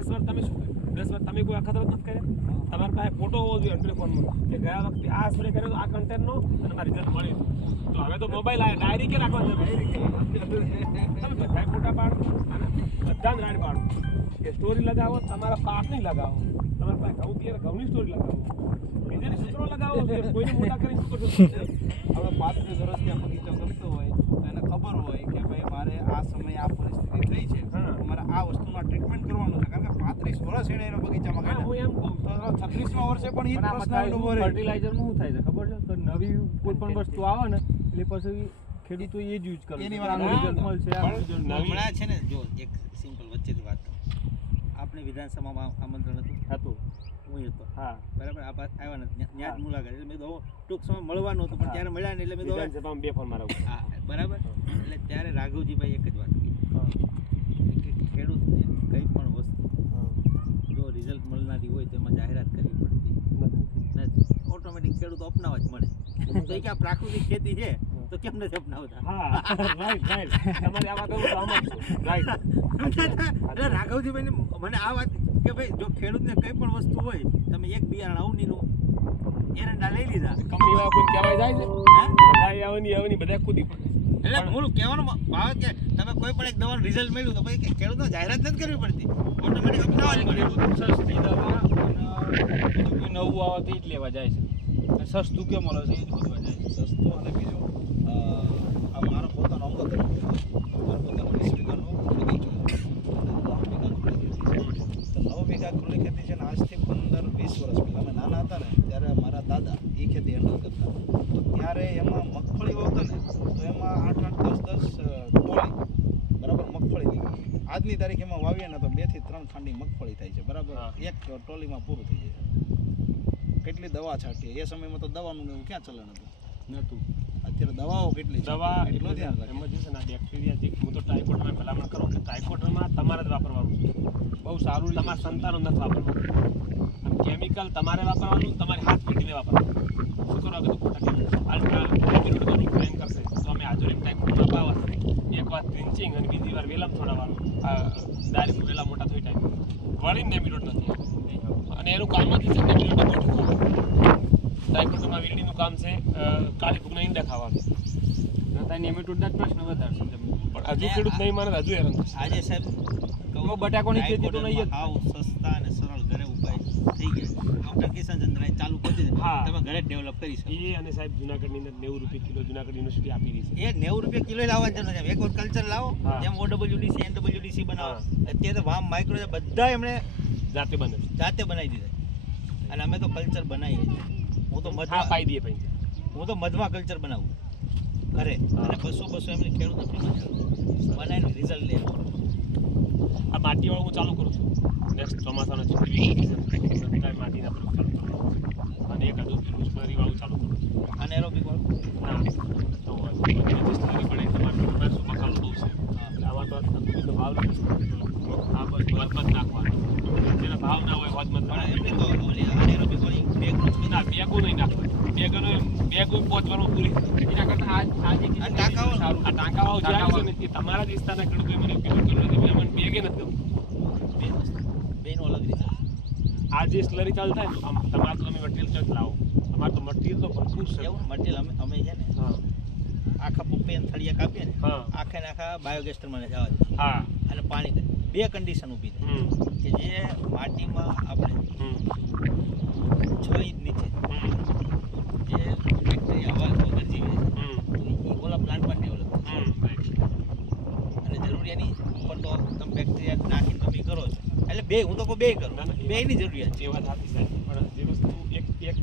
દસ વાર તમે શું કર્યું? દસ વાર તમે કોઈ અખતરો નથી કર્યા? તમારા પાસે ફોટો હોવો જોઈએ અંડર ફોનમાં કે ગયા વખતે આ સ્પ્રે કર્યો આ કન્ટેન્ટનો અને મારા રિઝલ્ટ મળ્યું તો હવે તો મોબાઈલ આવે ડાયરી કે રાખવા છે તમે બધા ફોટા પાડો. અને બધા જ રાઈડ પાડો. કે સ્ટોરી લગાવો તમારા પાકની લગાવો. તમારા પાસે ઘઉં તૈયાર ઘઉંની સ્ટોરી લગાવો. બીજાની સૂત્રો લગાવો કોઈને મોટા કરીને કરશો હવે પાંત્રીસ વર્ષ ત્યાં બગીચો કરતો હોય તો એને ખબર હોય કે ભાઈ મારે આ સમયે આ પરિસ્થિતિ થઈ છે. મારે આ વસ્તુમાં ટ્રીટમેન્ટ કરવાનું છે. કારણ વર્ષ એને એના બગીચામાં હા, હું એમ કહું. તો છત્રીસમાં વર્ષે પણ એ જ પ્રશ્ન થાય ઊભો શું થાય છે? ખબર છે? કે નવી કોઈ પણ વસ્તુ આવે ને એટલે પછી ખેડૂતો એ જ યુઝ કરે એની છે. વાત ના, મળશે હમણાં છે જો એક સિમ્પલ વચ્ચેની વાત આપણે વિધાનસભામાં આમંત્રણ હતું. હતું. હું હતો. હા. બરાબર? આ આવ્યા નથી ત્યાં- ત્યાં જ મુલાકાત એટલે મેં તો ટૂંક સમય મળવાનું હતું પણ. ત્યારે મળ્યા ને એટલે મેં તો બે ફોન મારા હા બરાબર? એટલે ત્યારે રાઘવજીભાઈ એક જ વાત કહી હા, કે ખેડૂતને કંઈ પણ વસ્તુ હા. જો રિઝલ્ટ મળનારી હોય તો એમાં જાહેરાત કરવી પડતી નથી ઓટોમેટિક ખેડૂત અપનાવવા જ મળે. તો કે આ પ્રાકૃતિક ખેતી છે તો કેમ નથી અપનાવતા? હા રાઈટ રાઈટ તમારી આ વાત હું રાઈટ રાઘવજીભાઈ મને આ વાત કે ભાઈ જો ખેડૂતને કંઈ પણ વસ્તુ હોય તમે એક બિયારણ અવનીનું એરંડા લઈ લીધા. કંપની વાળા કોઈ કહેવાય જાય છે? બધા આવની આવની બધા કૂદી એટલે મૂળ કહેવાનો ભાવ કે તમે કોઈ પણ એક દવાનું રિઝલ્ટ મળ્યું તો પછી ખેડૂતને જાહેરાત નથી કરવી પડતી. ઓટોમેટિક અપનાવવા જ મળે. સસ્તી દવા અને કોઈ નવું આવતી જ લેવા જાય છે. સસ્તું કેમ મળે છે? એ જ બધું જાય સસ્તું અને બીજું આ મારો પોતાનો અંગત મારો પોતાનો વીસ વીઘાનો નવ વીઘા ખુલ્લી ખેતી છે. ને આજથી પંદર વીસ વર્ષ પહેલાં. અમે નાના હતા ને ત્યારે મારા દાદા એ ખેતી હેન્ડલ કરતા તો ત્યારે એમાં મગફળી વાવતા ને તો એમાં આઠ આઠ દસ દસ ટોળી બરાબર મગફળીની આજની તારીખ એમાં વાવીએ ને તો બેથી ત્રણ ખાંડી મગફળી થાય છે. બરાબર? એક ટોલીમાં પૂરું થઈ જાય છે. કેટલી દવા છાંટીએ? એ સમયમાં તો દવાનું એવું ક્યાં ચલણ હતું? નતું અત્યારે દવાઓ કેટલી દવા એટલું ધ્યાન રાખે એમાં જે છે ને બેક્ટેરિયા જે હું તો ટાઇફોઇડમાં ભલામણ કરું કે ટાઇફોઇડમાં તમારે જ વાપરવાનું છે. બહુ સારું તમારા સંતાનો નથી વાપરવાનું. કેમિકલ તમારે વાપરવાનું તમારી હાથ પકડીને વાપરવાનું. શું કરવા કીધું ખોટા? અલ્ટ્રા ટ્રેન કરશે. તો અમે હાજરી ટાઈમ પાવા એક વાર ડ્રિન્ચિંગ અને બીજી વાર વેલામ છોડાવવાનું આ દારી વેલા મોટા થઈ ટાઈમ વળીને એબ્યુરોડ નથી. અને એનું કામ જ છે મોટું ખાવાનું ટાઈફોઇડમાં વીરડીનું કામ છે કાળી ફૂગના ઈંડા ખાવાનું. નતા નેમેટોડના જ પ્રશ્ન વધારે છે પણ હજુ ખેડૂત નહીં માને હજુ હેરાન આજે સાહેબ એમાં ખેતી તો નહીં જ. હાવ સસ્તા અને સરળ થઈ ગયા. કિશન ચંદ્ર ચાલુ કરી દીધું. હા. તમે ઘરે ડેવલપ કરી શકો. એ અને સાહેબ જુનાગઢની અંદર નેવું રૂપિયા કિલો જુનાગઢ યુનિવર્સિટી આપી રહી છે. એ નેવું રૂપિયા કિલો લાવવાની જરૂર છે. એક વખત કલ્ચર લાવો. જેમ ઓડબ્લ્યુડીસી એનડબ્લ્યુડીસી બનાવો. અત્યારે વામ માઇક્રો બધા એમણે જાતે બને છે. જાતે બનાવી દીધા. અને અમે તો કલ્ચર બનાવીએ હું તો મધમાં પાઈ દઈએ ભાઈ હું તો મધમાં કલ્ચર બનાવું. ઘરે. અને બસો બસો એમની ખેડૂતો બનાવીને રિઝલ્ટ લે આ માટીવાળું હું ચાલુ કરું છું. નેક્સ્ટ ચોમાસાનો બધા માટીના પ્રયોગ ચાલુ કરું છું અને એક હજુ પેલું વાળું ચાલુ કરું છું અને એરોબિક વાળું ના તો બધી સ્ટોરી પડે. તમારે તમારે મસાલો બહુ છે. આમાં તો કુદરતનો ભાવ આ બસ વરમત નાખવાનો. જેનો ભાવ ના હોય વરમત પણ એમની તો અનેરોબિક વાળી બેગનું જ ના બેગું નહીં નાખવાનું. બેગનો બેગું પહોંચવાનું પૂરી. એના કરતાં આ આ ટાંકાઓ- સારું. આ ટાંકાવાળું જે આવ્યું છે ને તમારા જ વિસ્તારના ખેડૂતોએ મને કીધું કર્યું નથી મને બેગે નથી બેનું અલગ રીતે આ જે સ્લરી ચાલુ થાય આમ તમારે તો તમે મટીરિયલ ક્યાંક લાવો. તમારે તો મટીરિયલ તો ભરપૂર છે. એવું? મટીરિયલ અમે અમે છે ને આખા આખા અને થળિયા કાપીએ ને આખે ને આખા બાયોગેસ્ટરમાં જવા દે હા. અને પાણી બે કન્ડિશન ઊભી થાય. કે જે માટીમાં આપણે છ ઇંચ નથી તો તમે કરો છો. એટલે બે હું તો કોઈ બે કરું. બે ની જરૂરિયાત છે. વાત આપી સાચી. પણ જે વસ્તુ એક એક